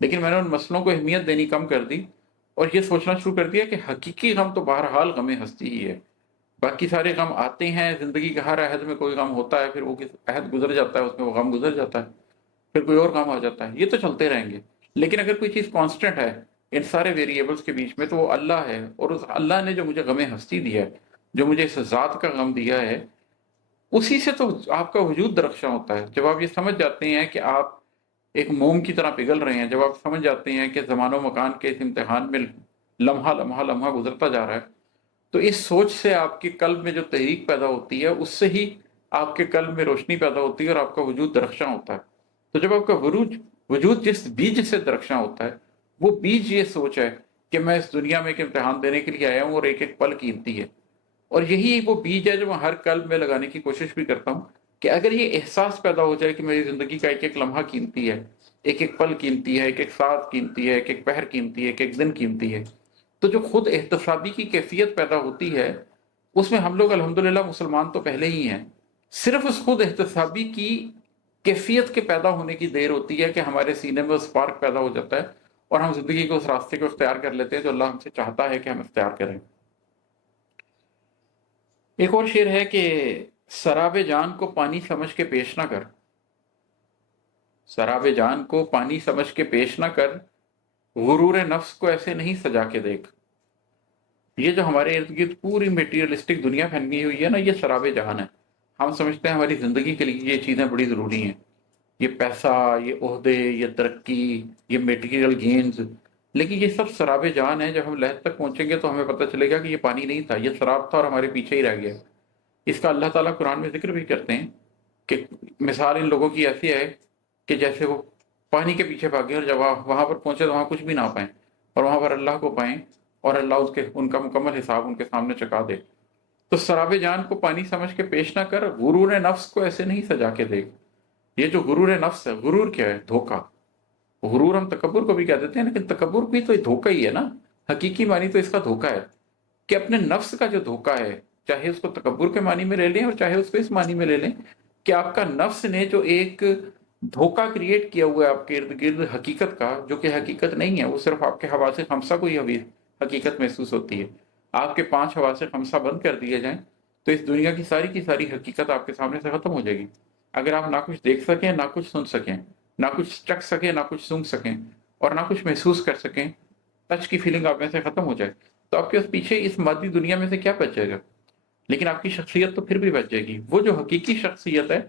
لیکن میں نے ان مسئلوں کو اہمیت دینی کم کر دی اور یہ سوچنا شروع کر دیا کہ حقیقی غم تو بہرحال غم ہستی ہی ہے۔ باقی سارے غم آتے ہیں، زندگی کے ہر عہد میں کوئی غم ہوتا ہے، پھر وہ عہد گزر جاتا ہے، اس میں وہ غم گزر جاتا ہے، پھر کوئی اور غم آ جاتا ہے، یہ تو چلتے رہیں گے۔ لیکن اگر کوئی چیز کانسٹنٹ ہے ان سارے ویریبلز کے بیچ میں تو وہ اللہ ہے، اور اس اللہ نے جو مجھے غم ہستی دیا ہے، جو مجھے اس ذات کا غم دیا ہے، اسی سے تو آپ کا وجود درخشاں ہوتا ہے۔ جب آپ یہ سمجھ جاتے ہیں کہ آپ ایک موم کی طرح پگھل رہے ہیں، جب آپ سمجھ جاتے ہیں کہ زمان و مکان کے اس امتحان میں لمحہ لمحہ لمحہ گزرتا جا رہا ہے، تو اس سوچ سے آپ کے قلب میں جو تحریک پیدا ہوتی ہے، اس سے ہی آپ کے قلب میں روشنی پیدا ہوتی ہے اور آپ کا وجود درخشاں ہوتا ہے۔ تو جب آپ کا وجود جس بیج سے درخشاں ہوتا ہے، وہ بیج یہ سوچ ہے کہ میں اس دنیا میں ایک امتحان دینے کے لیے آیا ہوں اور ایک ایک پل قیمتی ہے۔ اور یہی وہ بیج ہے جو میں ہر قلب میں لگانے کی کوشش بھی کرتا ہوں کہ اگر یہ احساس پیدا ہو جائے کہ میری زندگی کا ایک ایک لمحہ قیمتی ہے، ایک ایک پل قیمتی ہے، ایک ایک ساتھ قیمتی ہے، ایک ایک پہر قیمتی ہے، ایک ایک دن قیمتی ہے، تو جو خود احتسابی کی کیفیت پیدا ہوتی ہے، اس میں ہم لوگ الحمدللہ مسلمان تو پہلے ہی ہیں۔ صرف اس خود احتسابی کی کیفیت کے پیدا ہونے کی دیر ہوتی ہے کہ ہمارے سینے میں اسپارک پیدا ہو جاتا ہے اور ہم زندگی کو اس راستے کو اختیار کر لیتے ہیں جو اللہ ہم سے چاہتا ہے کہ ہم اختیار کریں۔ ایک اور شعر ہے کہ سراب جان کو پانی سمجھ کے پیش نہ کر، سراب جان کو پانی سمجھ کے پیش نہ کر، غرور نفس کو ایسے نہیں سجا کے دیکھ۔ یہ جو ہمارے ارد گرد پوری میٹیریلسٹک دنیا پھیلی ہوئی ہے نا، یہ سراب جہان ہے۔ ہم سمجھتے ہیں ہماری زندگی کے لیے یہ چیزیں بڑی ضروری ہیں، یہ پیسہ، یہ عہدے، یہ ترقی، یہ میٹیریل گینز، لیکن یہ سب سراب جہان ہے۔ جب ہم لہد تک پہنچیں گے تو ہمیں پتہ چلے گا کہ یہ پانی نہیں تھا، یہ سراب تھا اور ہمارے پیچھے ہی رہ گیا۔ اس کا اللہ تعالیٰ قرآن میں ذکر بھی کرتے ہیں کہ مثال ان لوگوں کی ایسی ہے کہ جیسے وہ پانی کے پیچھے بھاگے اور جب وہاں پر پہنچے تو وہاں کچھ بھی نہ پائیں، اور وہاں پر اللہ کو پائیں اور اللہ ان کا مکمل حساب ان کے سامنے چکا دے۔ تو سراب جان کو پانی سمجھ کے پیش نہ کر، غرور نفس کو ایسے نہیں سجا کے دیکھ۔ یہ جو غرور نفس ہے، غرور کیا ہے؟ دھوکا۔ غرور ہم تکبر کو بھی کہہ دیتے ہیں، لیکن تکبر بھی تو دھوکا ہی ہے نا۔ حقیقی معنی تو اس کا دھوکا ہے کہ اپنے نفس کا جو دھوکا ہے، چاہے اس کو تکبر کے معنی میں لے لیں اور چاہے اس کو اس معنی میں لے لیں کہ آپ کا نفس نے جو ایک دھوکا کریٹ کیا ہوا ہے آپ کے ارد گرد حقیقت کا، جو کہ حقیقت نہیں ہے، وہ صرف آپ کے حواس خمسہ کو ہی حقیقت محسوس ہوتی ہے۔ آپ کے 5 حواس خمسہ بند کر دیے جائیں تو اس دنیا کی ساری حقیقت آپ کے سامنے سے ختم ہو جائے گی۔ اگر آپ نہ کچھ دیکھ سکیں، نہ کچھ سن سکیں، نہ کچھ چکھ سکیں، نہ کچھ سونگھ سکیں، اور نہ کچھ محسوس کر سکیں، ٹچ کی فیلنگ آپ میں سے ختم ہو جائے، تو آپ کے پیچھے اس مادی دنیا میں سے کیا بچ جائے گا؟ لیکن آپ کی شخصیت تو پھر بھی بچ جائے گی۔ وہ جو حقیقی شخصیت ہے